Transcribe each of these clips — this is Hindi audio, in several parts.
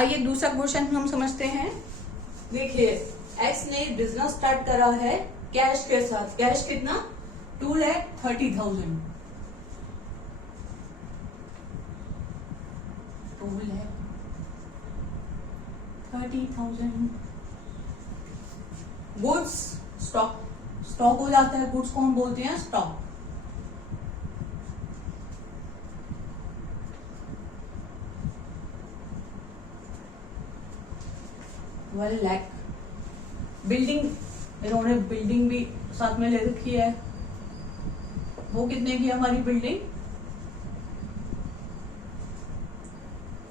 आइए दूसरा क्वेश्चन हम समझते हैं। देखिए, एक्स ने बिजनेस स्टार्ट करा है कैश के साथ। कैश कितना? 2,30,000। 2,30,000। गुड्स स्टॉक, स्टॉक हो जाता है। गुड्स को हम बोलते हैं स्टॉक। वन लाख। बिल्डिंग, इन्होंने बिल्डिंग भी साथ में ले रखी है। वो कितने की है हमारी बिल्डिंग?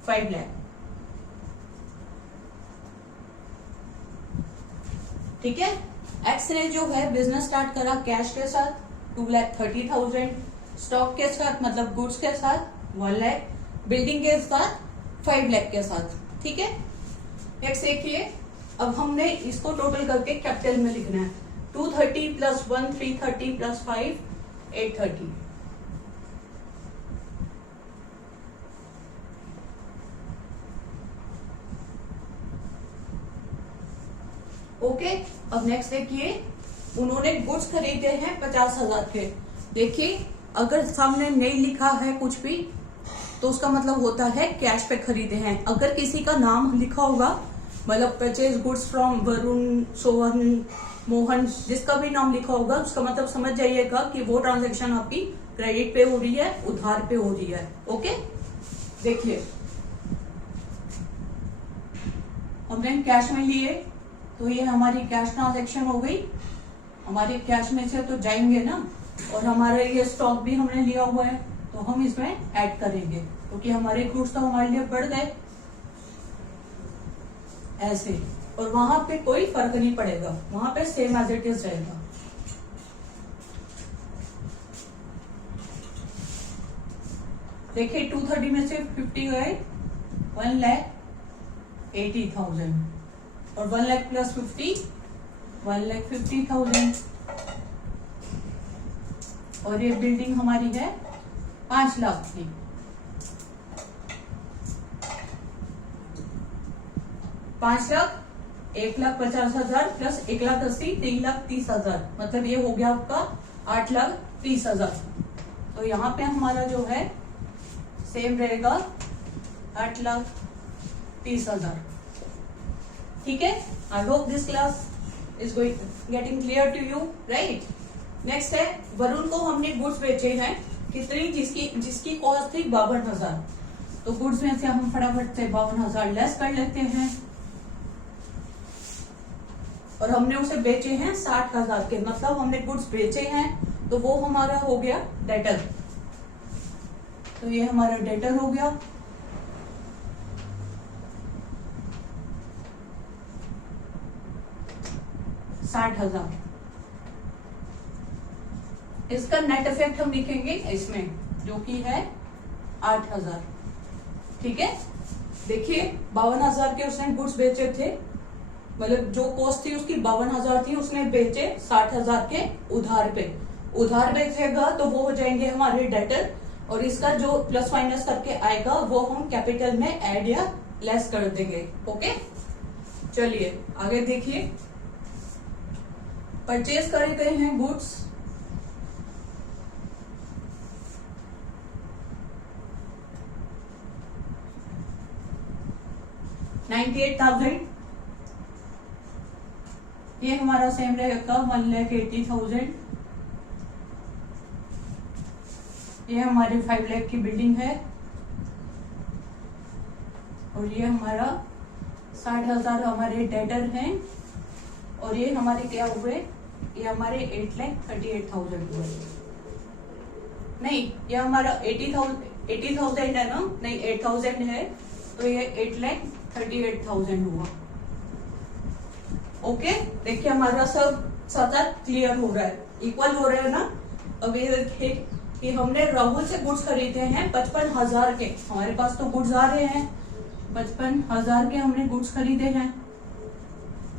5 लाख। ठीक है। एक्स ने जो है बिजनेस स्टार्ट करा कैश के साथ 2,30,000, स्टॉक के साथ मतलब गुड्स के साथ 1 लाख, बिल्डिंग के साथ 5 लाख के साथ। ठीक है। नेक्स्ट देखिए, अब हमने इसको टोटल करके कैपिटल में लिखना है। 230 प्लस 1 330 प्लस 5 830। ओके। अब नेक्स्ट देखिए, उन्होंने गुड्स खरीदे हैं 50,000 के। देखिए, अगर सामने नहीं लिखा है कुछ भी तो उसका मतलब होता है कैश पे खरीदे हैं। अगर किसी का नाम लिखा होगा, मतलब purchase goods from Varun, Sohan, Mohan, जिसका भी नाम लिखा होगा उसका मतलब समझ जाइएगा कि वो ट्रांजैक्शन आपकी क्रेडिट पे हो रही है, उधार पे हो रही है। ओके। देखिए, हमने कैश में लिए तो ये हमारी कैश ट्रांजैक्शन हो गई। हमारे कैश में से तो जाएंगे ना, और हमारा ये स्टॉक भी हमने लिया हुआ है तो हम इसमें ऐड करेंगे, क्योंकि हमारे गुड्स तो हमारे लिए बढ़ गए ऐसे, और वहां पे कोई फर्क नहीं पड़ेगा, वहां पे सेम एज इट इज रहेगा। देखिए, 230 में से 50 गए, 1,80,000, और 1 लाख प्लस 50 1,50,000, और ये बिल्डिंग हमारी है 5 लाख की। 5 लाख, 1,50,000 प्लस 1,80,000 3,30,000, मतलब ये हो गया आपका 8,30,000। तो यहाँ पे हमारा जो है सेम रहेगा 8,30,000। ठीक है। I hope this class is getting clear to you, right. Next है, वरुण को हमने गुड्स बेचे हैं कितनी, जिसकी कॉस्ट थी 52,000। तो गुड्स में से हम फटाफट से 52,000 लेस कर लेते हैं, और हमने उसे बेचे हैं 60,000 के, मतलब हमने गुड्स बेचे हैं तो वो हमारा हो गया डेटर। तो ये हमारा डेटर हो गया। $60,000। इसका नेट इफेक्ट हम लिखेंगे इसमें, जो कि है 8,000। ठीक है। देखिए, 52,000 के उसने गुड्स बेचे थे, मतलब जो कॉस्ट थी उसकी 52,000 थी, उसने बेचे 60,000 के उधार पे। उधार बेचेगा तो वो हो जाएंगे हमारे डेटर, और इसका जो प्लस माइनस करके आएगा वो हम कैपिटल में ऐड या लेस कर देंगे। ओके। चलिए आगे देखिए, परचेज करे गए हैं गुड्स 98,000। ये हमारा सेम रहेगा 1,80,000। ये हमारी 5 लाख की बिल्डिंग है, और ये हमारा 60,000 हमारे डेटर हैं, और ये हमारे क्या हुए, ये हमारे 8,38,000 हुए। नहीं, ये हमारा 80,000 है ना, नहीं 8,000 है, तो ये 8,38,000 हुआ। ओके। देखिए, हमारा सब साथ क्लियर हो रहा है, इक्वल हो रहा है ना। अब ये देखिए कि हमने राहुल से गुड्स खरीदे हैं 55,000 के, हमारे पास तो गुड्स आ रहे हैं 55,000 के, हमने गुड्स खरीदे हैं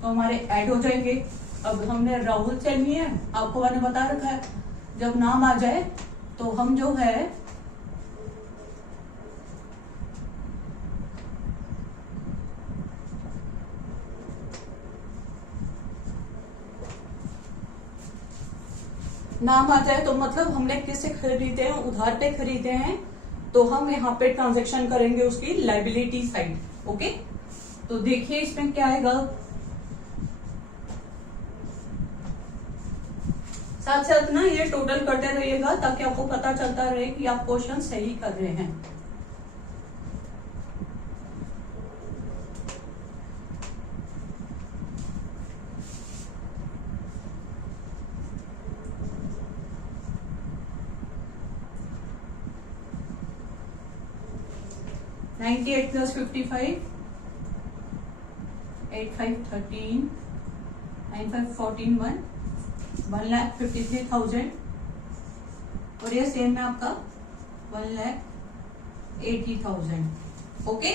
तो हमारे ऐड हो जाएंगे। अब हमने राहुल से लिए है, आपको मैंने बता रखा है, जब नाम आ जाए तो हम जो है नाम आता है तो मतलब हमने किससे खरीदे हैं, उधार पे खरीदे हैं, तो हम यहाँ पे ट्रांजेक्शन करेंगे उसकी लाइबिलिटी साइड। ओके, तो देखिए इसमें क्या आएगा, साथ साथ ना ये टोटल करते रहिएगा ताकि आपको पता चलता रहे कि आप क्वेश्चन सही कर रहे हैं। $98 + 55, 8 5 13, 9 5 14, 1,53,000 और ये सेम है आपका 1,80,000। ओके,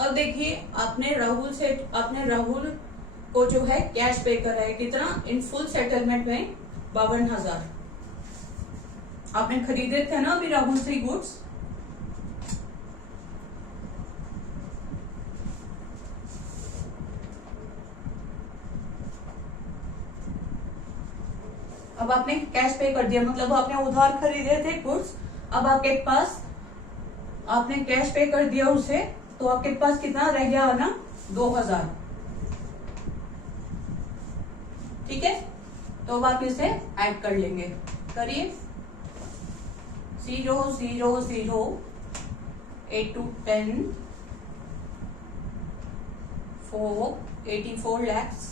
अब देखिए आपने राहुल को जो है कैश पे करा है, कितना, इन फुल सेटलमेंट में 52,000। आपने खरीदे थे ना अभी राहुल से गुड्स, अब आपने कैश पे कर दिया, मतलब आपने उधार खरीदे थे गुड्स, अब आपके पास आपने कैश पे कर दिया उसे, तो आपके पास कितना रह गया ना, 2,000। ठीक है, तो अब आप इसे ऐड कर लेंगे, करिए। 0 0 0 8 to 10 4 84 lakhs।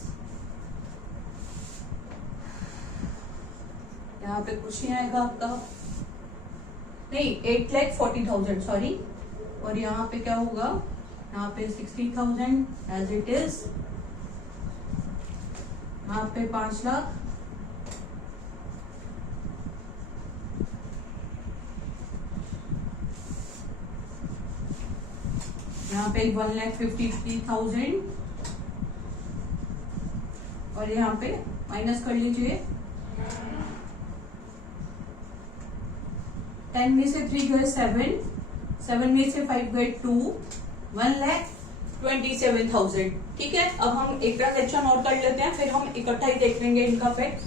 यहाँ पे कुछ नहीं आएगा आपका, नहीं 8,40,000 सॉरी, और यहाँ पे क्या होगा, यहाँ पे 60,000 एज इट इज, यहाँ पे 5 लाख, यहाँ पे 1,53,000 और यहाँ पे माइनस कर लीजिए, 10 में से 3 गए 7, 7 में से 5 गए 2, 1,27,000। ठीक है, अब हम एक ट्रांजेक्शन और कर लेते हैं, फिर हम इकट्ठा ही देख लेंगे इनका फैक्ट।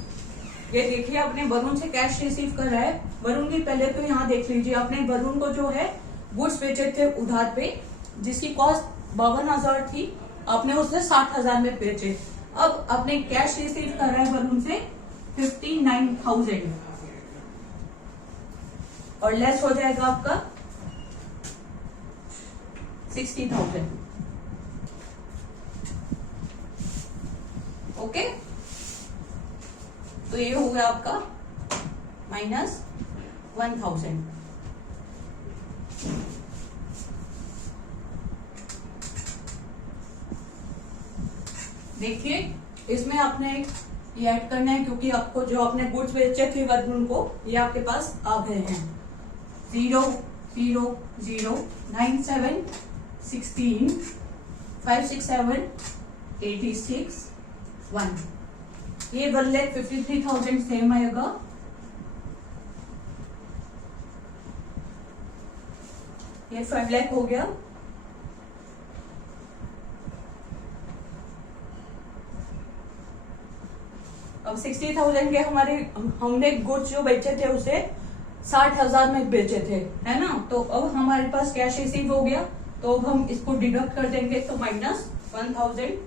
ये देखिए आपने वरुण से कैश रिसीव करा है, वरुण की पहले तो यहाँ देख लीजिए, आपने वरुण को जो है गुड्स बेचे थे उधार पे, जिसकी कॉस्ट 52,000 थी, आपने उससे 60,000 में बेचे। अब आपने कैश रिसीव करा है वरुण से 59,000 और लेस हो जाएगा आपका 60,000। ओके, तो ये हो गया आपका -1,000। देखिए इसमें आपने ये ऐड करना है, क्योंकि आपको जो आपने गुड्स बेचे थे वरुण को, ये आपके पास आ गए हैं। 0 0 0 9 7 16 5 6 7 86 1, ये 1,53,000 सेम आएगा। ये 5 लाख हो गया। अब 60,000 के हमने गुड्स जो बेचे थे उसे 60,000 में बेचे थे, है ना, तो अब हमारे पास कैश रिसीव हो गया, तो अब हम इसको डिडक्ट कर देंगे, तो -1,000,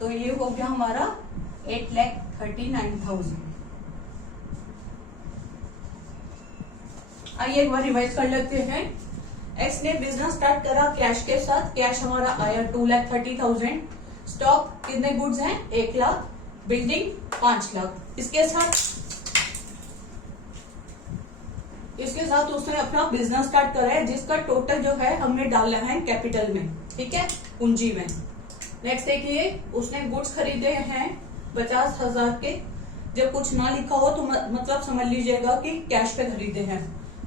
तो ये हो गया हमारा 8,39,000। आइए एक बार रिवाइज कर लेते हैं। एक्स ने बिजनेस स्टार्ट करा कैश के साथ, कैश हमारा आया 2,30,000, स्टॉक कितने गुड्स हैं 1 लाख, बिल्डिंग 5 लाख, इसके साथ उसने अपना बिजनेस स्टार्ट करा है, जिसका टोटल जो है हमने डाला है कैपिटल में, ठीक है, पूंजी में। नेक्स्ट देखिए, उसने गुड्स खरीदे हैं 50,000 के, जब कुछ ना लिखा हो तो मतलब समझ लीजिएगा कि कैश पे खरीदे हैं।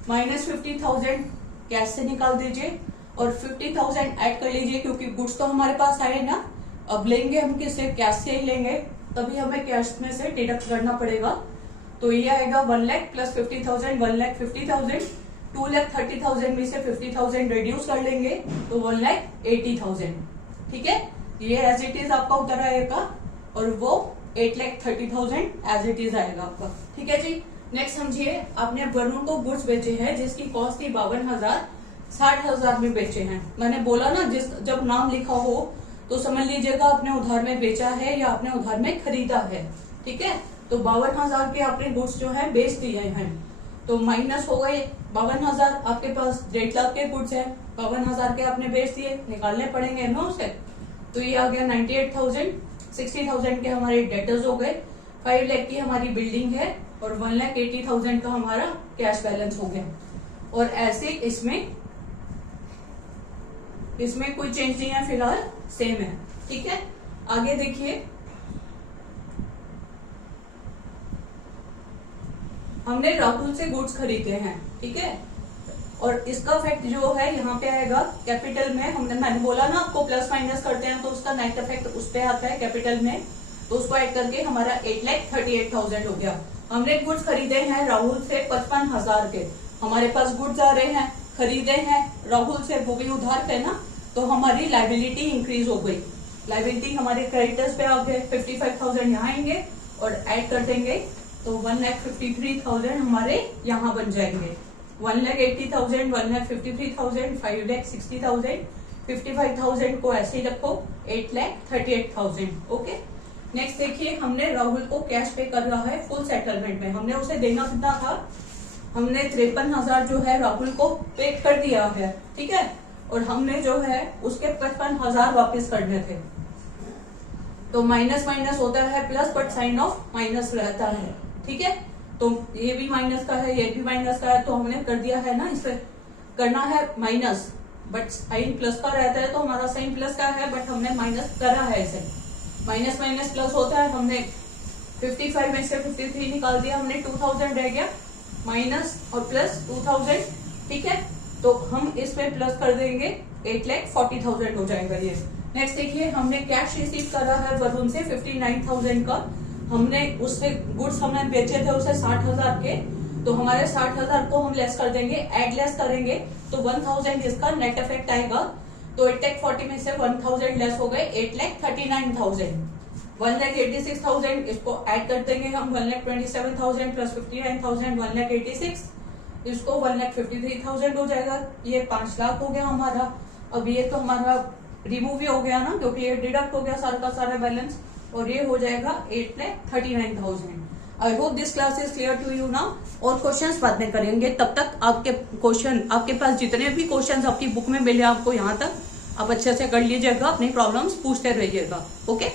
-50,000 कैश से निकाल दीजिए और 50,000 ऐड कर लीजिए, क्योंकि गुड्स तो हमारे पास आए ना, अब लेंगे हम किससे, कैश से ही लेंगे, तभी हमें कैश में से डिडक्ट करना पड़ेगा। तो ये आएगा 1 लाख प्लस 50,000, 1,50,000, 2,30,000 में से 50,000 रिड्यूस कर लेंगे तो 1,80,000। ठीक है, ये एज इट इज आपका उतर आएगा और वो 8,30,000 एज इट इज आएगा आपका। ठीक है जी, नेक्स्ट समझिए, आपने वरुण को गुड्स बेचे हैं जिसकी कॉस्ट थी 52,000, 60,000 में बेचे हैं। मैंने बोला ना, जब नाम लिखा हो तो समझ लीजिएगा आपने उधार में बेचा है या आपने उधार में खरीदा है। ठीक है, तो 52,000 के आपने गुड्स जो है बेच दिए हैं, तो माइनस हो गए 52,000। आपके पास 1.5 लाख के गुड्स है, 52,000 के आपने बेच दिए, निकालने पड़ेंगे ना उसे। तो ये आ गया 98,000। 60,000 के हमारे डेटर्स हो गए, 5 लाख की हमारी बिल्डिंग है और 1,80,000 का हमारा कैश बैलेंस हो गया। और ऐसे इसमें कोई चेंज नहीं है, फिलहाल सेम है। ठीक है, आगे देखिए, हमने राहुल से गुड्स खरीदे हैं। ठीक है, और इसका इफेक्ट जो है यहाँ पे आएगा कैपिटल में। मैंने बोला ना आपको प्लस माइनस करते हैं तो उसका नेट इफेक्ट उस पे आता है कैपिटल में, तो उसको ऐड करके हमारा 8,38,000 हो गया। हमने गुड्स खरीदे हैं राहुल से 55,000 के, हमारे पास गुड्स आ रहे हैं, खरीदे हैं राहुल से, वो भी उधार पे ना, तो हमारी लाइबिलिटी इंक्रीज हो गई। लाइबिलिटी हमारे क्रेडिटर्स पे आ गए, 55,000 यहाँ आएंगे और ऐड कर देंगे तो 1,53,000 हमारे यहाँ बन जाएंगे। 1,80,000, 1,53,000, 5,60,000, 55,000 को ऐसे ही रखो, 8,38,000। ओके, नेक्स्ट देखिए, हमने राहुल को कैश पे कर रहा है फुल सेटलमेंट में। हमने उसे देना कितना था, हमने 53,000 जो है राहुल को पे कर दिया है। ठीक है, और हमने जो है उसके 55,000 वापस करने थे। तो माइनस माइनस होता है plus, but sign of minus रहता है। ठीक है, तो ये भी माइनस का है, ये भी माइनस का है, तो हमने कर दिया है ना, इसे करना है माइनस, बट साइन प्लस का रहता है, तो हमारा साइन प्लस का है, बट हमने माइनस करा है इसे। माइनस माइनस प्लस होता है, हमने 55 में से 53 निकाल दिया, हमने 2,000 रह गया, माइनस और प्लस 2,000। ठीक है, तो हम इसमें प्लस कर देंगे, 8,40,000 हो जाएगा ये। नेक्स्ट देखिए, हमने कैश रिसीव करा है वरुण से 59,000 का। हमने उससे गुड्स हमने बेचे थे उसे 60,000 के, तो हमारे 60,000 को हम लेस कर देंगे, एड लेस करेंगे तो 1,000 इसका नेट इफेक्ट आएगा। तो 8,40 में से 1,000 लेस हो गए, 8,39,000। 1,86,000 इसको ऐड कर देंगे हम, 1,27,000 प्लस 59,000, 1,86,000, इसको 1,53,000 हो जाएगा। ये 5 लाख हो गया हमारा। अब ये तो हमारा रिमूव ही हो गया ना, क्योंकि ये डिडक्ट हो गया सारा का सारा बैलेंस, और ये हो जाएगा 8,39,000। I hope this class is clear to you now. और क्वेश्चंस बाद में करेंगे, तब तक आपके क्वेश्चन, आपके पास जितने भी क्वेश्चंस आपकी बुक में मिले आपको यहाँ तक, आप अच्छे से कर लीजिएगा, अपनी प्रॉब्लम्स पूछते रहिएगा। ओके।